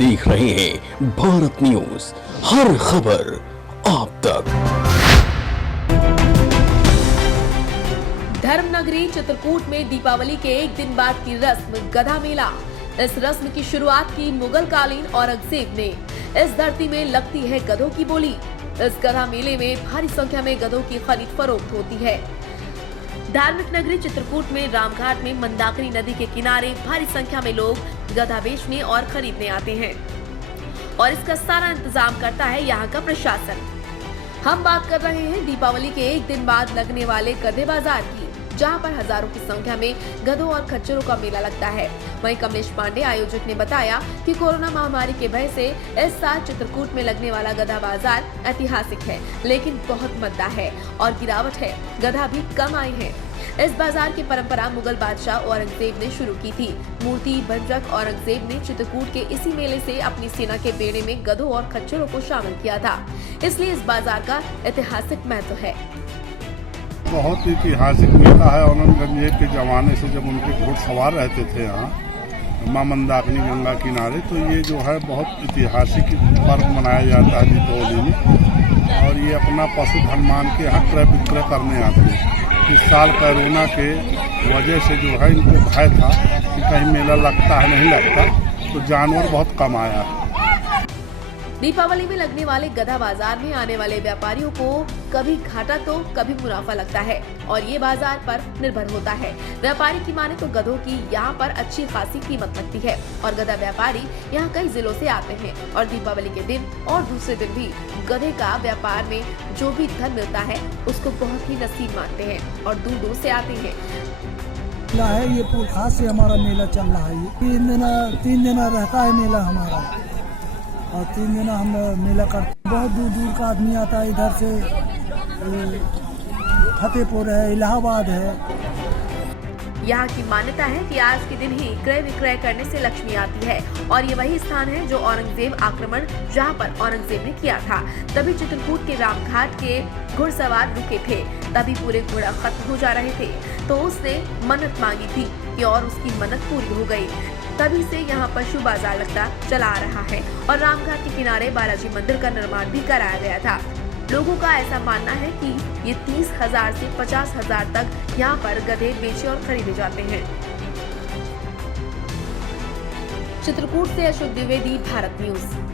देख रहे हैं भारत न्यूज, हर खबर आप तक। धर्मनगरी चित्रकूट में दीपावली के एक दिन बाद की रस्म गधा मेला। इस रस्म की शुरुआत की मुगल कालीन औरंगजेब ने। इस धरती में लगती है गधों की बोली। इस गधा मेले में भारी संख्या में गधों की खरीद फरोख्त होती है। धार्मिक नगरी चित्रकूट में रामघाट में मंदाकिनी नदी के किनारे भारी संख्या में लोग गधा बेचने और खरीदने आते हैं और इसका सारा इंतजाम करता है यहाँ का प्रशासन। हम बात कर रहे हैं दीपावली के एक दिन बाद लगने वाले गधे बाजार की, जहां पर हजारों की संख्या में गधों और खच्चरों का मेला लगता है। वहीं कमलेश पांडे आयोजक ने बताया कि कोरोना महामारी के भय से इस साल चित्रकूट में लगने वाला गधा बाजार ऐतिहासिक है, लेकिन बहुत मंदा है और गिरावट है। गधा भी कम आए हैं। इस बाजार की परंपरा मुगल बादशाह औरंगजेब ने शुरू की थी। मूर्ति भंजक औरंगजेब ने चित्रकूट के इसी मेले से अपनी सेना के बेड़े में गधों और खच्चरों को शामिल किया था, इसलिए इस बाजार का ऐतिहासिक महत्व है। बहुत ऐतिहासिक मेला है। औरंगजेब के जमाने से जब उनके घोड़सवार रहते थे यहाँ मां मंदाकिनी गंगा किनारे, तो ये जो है बहुत ऐतिहासिक पर्व मनाया जाता है दीपावली में। और ये अपना पशुधन मान के यहाँ क्रय विक्रय करने आते हैं। इस साल कोरोना के वजह से जो है इनको भय था कि कहीं मेला लगता है नहीं लगता, तो जानवर बहुत कम आया है। दीपावली में लगने वाले गधा बाजार में आने वाले व्यापारियों को कभी घाटा तो कभी मुनाफा लगता है और ये बाजार पर निर्भर होता है। व्यापारी की माने तो गधों की यहाँ पर अच्छी खासी कीमत लगती है और गधा व्यापारी यहाँ कई जिलों से आते हैं और दीपावली के दिन और दूसरे दिन भी गधे का व्यापार में जो भी धन मिलता है उसको बहुत ही नसीब मानते हैं और दूर दूर से आते हैं। है ये खास से हमारा मेला चल रहा है। तीन दिन रहता है मेला हमारा और 3 दिन हम मेला करते। बहुत दूर दूर का आदमी आता है, इधर से फतेहपुर है, इलाहाबाद है। यहाँ की मान्यता है कि आज के दिन ही क्रय विक्रय करने से लक्ष्मी आती है और ये वही स्थान है जो औरंगजेब आक्रमण जहाँ पर औरंगजेब ने किया था। तभी चित्रकूट के रामघाट के घुड़सवार रुके थे, तभी पूरे घोड़ा खत्म हो जा रहे थे, तो उसने मन्नत मांगी थी कि और उसकी मन्नत पूरी हो गई। तभी से यहाँ पशु बाजार लगता चला आ रहा है और रामघाट के किनारे बालाजी मंदिर का निर्माण भी कराया गया था। लोगों का ऐसा मानना है कि ये 30,000 से 50,000 तक यहाँ पर गधे बेचे और खरीदे जाते हैं। चित्रकूट से अशोक द्विवेदी, भारत न्यूज।